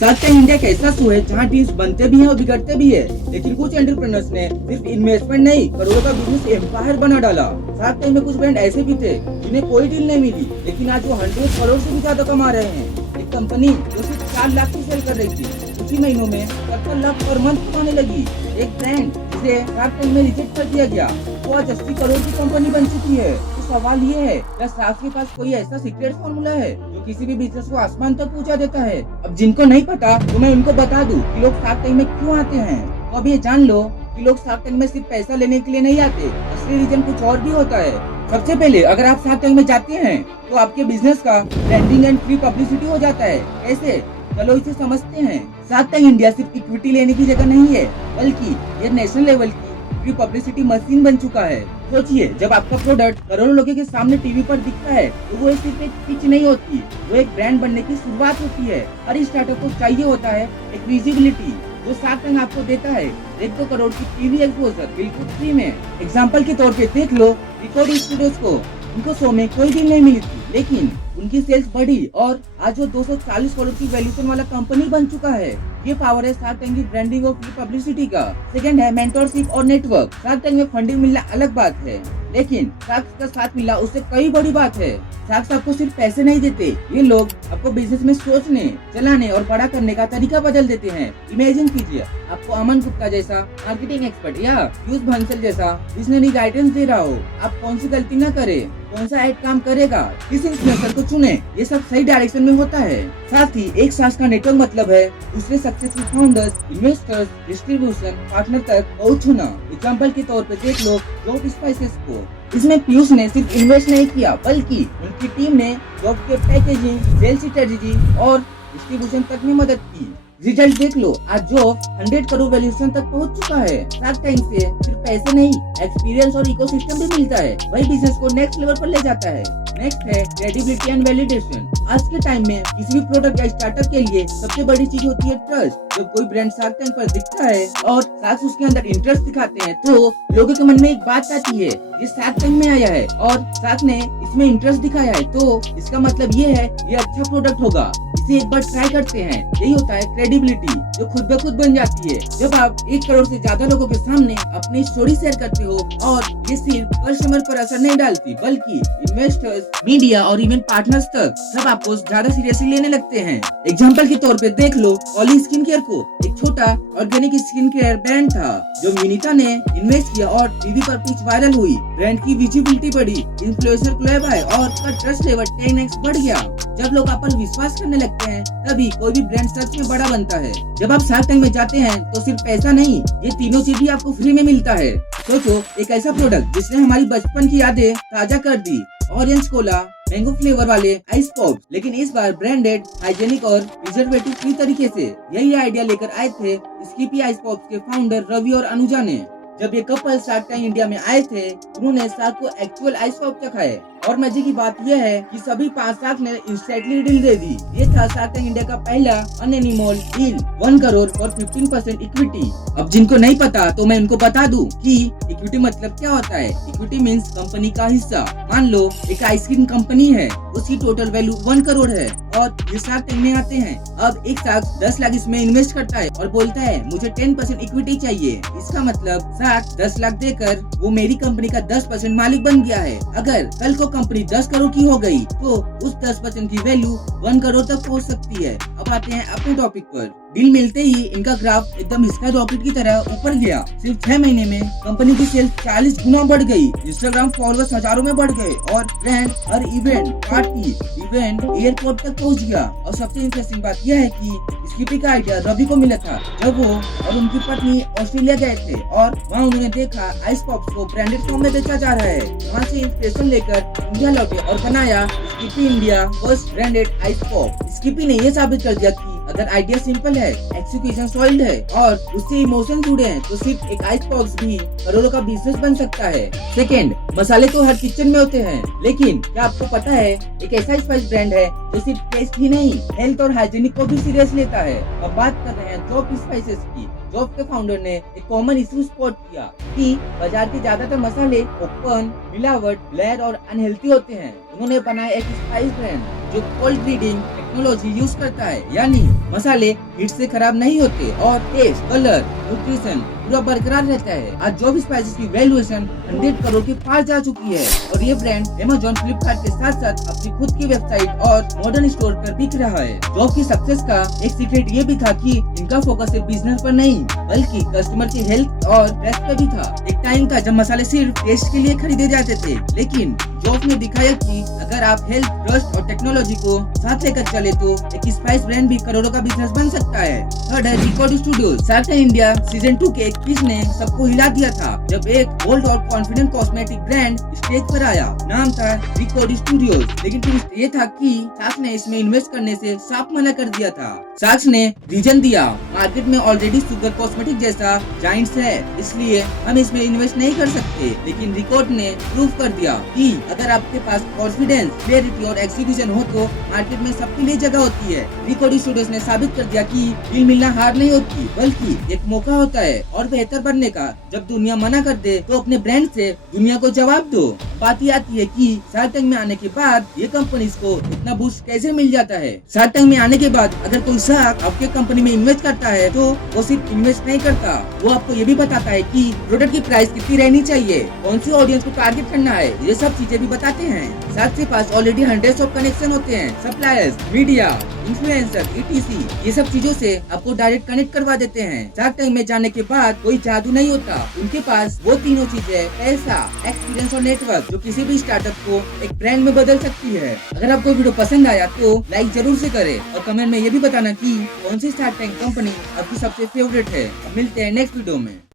Shark tank India एक ऐसा show है जहाँ डील्स बनते भी हैं और बिगड़ते भी है, लेकिन कुछ एंटरप्रेन्योर्स ने सिर्फ इन्वेस्टमेंट नहीं करोड़ों का बिजनेस एम्पायर बना डाला। शार्क टैंक में कुछ ब्रांड ऐसे भी थे जिन्हें कोई डील नहीं मिली, लेकिन आज वो 100 करोड़ से भी ज्यादा कमा रहे हैं। एक कंपनी जो सिर्फ 4 लाख की सेल कर रही थी, कुछ ही महीनों में 70 लाख पर मंथ कमाने लगी। एक ब्रांड जिसे शार्क टैंक में रिजेक्ट कर दिया गया, वो आज 80 करोड़ की कंपनी बन चुकी है। सवाल ये है, क्या शार्क के पास कोई ऐसा सीक्रेट फॉर्मूला है जो किसी भी बिजनेस को आसमान तक पहुंचा देता है? अब जिनको नहीं पता तो मैं उनको बता दूं कि लोग शार्क टैंक में क्यों आते हैं। तो अब ये जान लो कि लोग शार्क टैंक में सिर्फ पैसा लेने के लिए नहीं आते, असली रीजन कुछ और भी होता है। सबसे पहले अगर आप शार्क टैंक में जाते हैं तो आपके बिजनेस का ब्रांडिंग एंड फ्री पब्लिसिटी हो जाता है। कैसे? चलो इसे समझते हैं। शार्क टैंक इंडिया सिर्फ इक्विटी लेने की जगह नहीं है, बल्कि ये नेशनल लेवल की फ्री पब्लिसिटी मशीन बन चुका है। सोचिए, जब आपका प्रोडक्ट करोड़ों लोगों के सामने टीवी पर दिखता है तो वो सिर्फ एक पिच नहीं होती, वो एक ब्रांड बनने की शुरुआत होती है। हर स्टार्टअप को चाहिए होता है एक विजिबिलिटी, जो शार्क टैंक आपको देता है। 1-2 करोड़ की टीवी एक्सपोजर बिल्कुल फ्री में। एग्जाम्पल के तौर पे देख लो रिकॉर्ड स्टूडियोज को, उनको शो में कोई डील नहीं मिली थी, लेकिन उनकी सेल्स बढ़ी और आज वो 240 करोड़ की वैल्यूएशन वाला कंपनी बन चुका है। ये पावर है शार्क टैंक की ब्रांडिंग और फ्री पब्लिसिटी का। सेकंड है मेंटरशिप और नेटवर्क। शार्क टैंक में फंडिंग मिलना अलग बात है, लेकिन शार्क का साथ मिलना उससे कई बड़ी बात है। शार्क आपको सिर्फ पैसे नहीं देते, ये लोग आपको बिजनेस में सोचने, चलाने और बड़ा करने का तरीका बदल देते हैं। इमेजिन कीजिए, आपको अमन गुप्ता जैसा मार्केटिंग एक्सपर्ट या पीयूष बंसल जैसा विजनरी गाइडेंस दे रहा हो। आप कौन सी गलती न करे, कौन सा ऐड काम करेगा, किस इन्फ्लुएंसर को चुने, ये सब सही डायरेक्शन में होता है। साथ ही एक सास का नेटवर्क मतलब है दूसरे successful founders, investors, distribution partner तक पहुंचना। एग्जांपल के तौर पे देख लो जॉब स्पाइसेस को। इसमें पीयूष ने सिर्फ इन्वेस्ट नहीं किया, बल्कि उनकी टीम ने जॉब के पैकेजिंग, सेल्स स्ट्रेटेजी और डिस्ट्रीब्यूशन तक में मदद की। रिजल्ट देख लो, आज जॉब 100 करोड़ वैल्यूएशन तक पहुंच चुका है। शार्क टैंक से सिर्फ पैसे नहीं, एक्सपीरियंस और इकोसिस्टम भी मिलता है, वही बिजनेस को नेक्स्ट लेवल पर ले जाता है। नेक्स्ट है क्रेडिबिलिटी एंड वैलिडेशन। आज के टाइम में किसी भी प्रोडक्ट या स्टार्टअप के लिए सबसे बड़ी चीज होती है ट्रस्ट। जब कोई ब्रांड शार्क टैंक पर दिखता है और शार्क उसके अंदर इंटरेस्ट दिखाते हैं, तो लोगों के मन में एक बात आती है, ये शार्क टैंक में आया है और शार्क ने इसमें इंटरेस्ट दिखाया है, तो इसका मतलब ये है ये अच्छा प्रोडक्ट होगा, इसे एक बार ट्राई करते हैं। यही होता है क्रेडिबिलिटी, जो खुद ब खुद बन जाती है जब आप 1 करोड़ से ज्यादा लोगों के सामने अपनी स्टोरी शेयर करते हो। और ये सिर्फ कस्टमर पर असर नहीं डालती, बल्कि इन्वेस्टर्स, मीडिया और इवन पार्टनर्स तक सब आपको ज्यादा सीरियसली लेने लगते हैं। एग्जांपल के तौर पे देख लो पॉली स्किन केयर को। एक छोटा ऑर्गेनिक स्किन केयर ब्रांड था, जो विनीता ने इन्वेस्ट किया और टीवी पर पिच वायरल हुई, ब्रांड की विजिबिलिटी बढ़ी, इन्फ्लुएंसर कोलैब आए और उसका ट्रस्ट लेवल 10x बढ़ गया। जब लोग आप पर विश्वास करने लगते हैं, तभी कोई भी ब्रांड सच में बड़ा बनता है। जब आप शार्क टैंक में जाते हैं तो सिर्फ पैसा नहीं, ये तीनों चीज भी आपको फ्री में मिलता है। सोचो, एक ऐसा प्रोडक्ट जिसने हमारी बचपन की यादें ताजा कर दी, ऑरेंज कोला, मैंगो फ्लेवर वाले आइस पॉप, लेकिन इस बार ब्रांडेड, हाइजेनिक और प्रिजर्वेटिव फ्री तरीके से। यही आइडिया लेकर आए थे स्कीपी आइस पॉप के फाउंडर रवि और अनुजा ने। जब ये कपल शार्क टैंक इंडिया में आए थे, उन्होंने शार्क को एक्चुअल आइस पॉप चखाए और मजे की बात यह है कि सभी 5 शार्क ने इंस्टेंटली डील दे दी। ये था शार्क टैंक इंडिया का पहला अनएनिमल डील, 1 करोड़ और 15% इक्विटी। अब जिनको नहीं पता तो मैं उनको बता दूं कि इक्विटी मतलब क्या होता है। इक्विटी मींस कंपनी का हिस्सा। मान लो एक आइसक्रीम कंपनी है, उसकी टोटल वैल्यू 1 करोड़ है और ये शार्क टैंक में आते हैं। अब एक शार्क 10 लाख इसमें इन्वेस्ट करता है और बोलता है मुझे 10% इक्विटी चाहिए। इसका मतलब शार्क 10 लाख देकर वो मेरी कंपनी का 10% मालिक बन गया है। अगर कल को कंपनी 10 करोड़ की हो गई तो उस 10% की वैल्यू 1 करोड़ तक पहुंच सकती है। अब आते हैं अपने टॉपिक पर। डील मिलते ही इनका ग्राफ एकदम स्काई रॉकेट की तरह ऊपर गया। सिर्फ 6 महीने में कंपनी की सेल्स 40 गुना बढ़ गई, इंस्टाग्राम फॉलोअर्स हजारों में बढ़ गए और ब्रांड हर इवेंट, पार्टी, इवेंट, एयरपोर्ट तक पहुंच गया। और सबसे इंटरेस्टिंग बात यह है कि स्कीपी का आइडिया रवि को मिला था जब वो और उनकी पत्नी ऑस्ट्रेलिया गए थे और वहाँ उन्होंने देखा आइस पॉप्स को ब्रांडेड फॉर्म में बेचा जा रहा है। वहाँ से इंस्पिरेशन लेकर इंडिया लौटे और बनाया Skippi India first branded ice pop. Skippi ने यह साबित कर दिया कि अगर आइडिया सिंपल है, एक्सिक्यूशन सॉलिड है और उससे इमोशन जुड़े हैं, तो सिर्फ एक आइस पॉप्स भी करोड़ों का बिजनेस बन सकता है। सेकेंड, मसाले तो हर किचन में होते हैं, लेकिन क्या आपको पता है एक ऐसा स्पाइस ब्रांड है जो सिर्फ टेस्ट ही नहीं, हेल्थ और हाइजीनिक को भी सीरियस लेता है। अब बात कर रहे हैं जॉब स्पाइसेस की। जॉब के फाउंडर ने एक कॉमन इशू स्पॉट किया कि बाजार के ज्यादातर मसाले ओपन, मिलावट, ब्लेयर और अनहेल्थी होते हैं। उन्होंने बनाया एक स्पाइस ब्रांड जो कोल्ड ब्रीडिंग टेक्नोलॉजी यूज करता है, यानी मसाले हीट से खराब नहीं होते और टेस्ट, कलर, न्यूट्रिशन पूरा बरकरार रहता है। आज जॉब स्पाइसेस की वैल्यूएशन 100 करोड़ के पार जा चुकी है और ये ब्रांड Amazon, फ्लिपकार्ट के साथ साथ अपनी खुद की वेबसाइट और मॉडर्न स्टोर पर बिक रहा है। जॉब की सक्सेस का एक सीक्रेट ये भी था कि इनका फोकस सिर्फ बिजनेस पर नहीं बल्कि कस्टमर की हेल्थ और टेस्ट पर भी था। एक टाइम था जब मसाले सिर्फ टेस्ट के लिए खरीदे जाते थे, लेकिन जॉब ने दिखाया कि अगर आप हेल्थ, ट्रस्ट और टेक्नोलॉजी को साथ लेकर चले तो एक स्पाइस ब्रांड भी करोड़ों का बिजनेस बन सकता है। थर्ड है record studios. Shark tank India season 2 के एक क्विज ने सबको हिला दिया था जब एक बोल्ड और कॉन्फिडेंट कॉस्मेटिक ब्रांड स्टेज पर आया। नाम था रिकॉर्ड स्टूडियोज, लेकिन ट्विस्ट ये था कि शार्क ने इसमें इन्वेस्ट करने से साफ मना कर दिया था। शार्क ने रीजन दिया, मार्केट में ऑलरेडी शुगर कॉस्मेटिक जैसा जाइंट्स है, इसलिए हम इसमें इन्वेस्ट नहीं कर सकते। लेकिन रिकॉर्ड ने प्रूव कर दिया कि अगर आपके पास कॉन्फिडेंस, क्लैरिटी और एग्जीक्यूशन हो तो मार्केट में सबके लिए जगह होती है। रिकॉर्ड स्टूडियोज ने साबित कर दिया कि डील मिलना हार नहीं होती बल्कि एक मौका होता है और बेहतर बनने का। जब दुनिया मना कर दे तो अपने ब्रांड से दुनिया को जवाब दो। बात ये आती है कि शार्क टैंक में आने के बाद ये कंपनीज को इतना बूस्ट कैसे मिल जाता है। शार्क टैंक में आने के बाद अगर कोई शार्क आपके कंपनी में इन्वेस्ट करता है तो वो सिर्फ इन्वेस्ट नहीं करता, वो आपको ये भी बताता है कि प्रोडक्ट की प्राइस कितनी रहनी चाहिए, कौन सी ऑडियंस को टारगेट करना है, ये सब चीजें भी बताते हैं। शार्क के पास ऑलरेडी हंड्रेड्स ऑफ कनेक्शन होते हैं, सप्लायर्स, मीडिया, इन्फ्लुएंसर, ETC, ये सब चीजों से आपको डायरेक्ट कनेक्ट करवा देते हैं। शार्क टैंक में जाने के बाद कोई जादू नहीं होता, उनके पास वो तीनों चीजें, पैसा, एक्सपीरियंस और नेटवर्क, जो किसी भी स्टार्टअप को एक ब्रांड में बदल सकती है। अगर आपको वीडियो पसंद आया तो लाइक जरूर से करें और कमेंट में ये भी बताना कि कौन सी शार्क टैंक कंपनी आपकी सबसे फेवरेट है। मिलते हैं नेक्स्ट वीडियो में।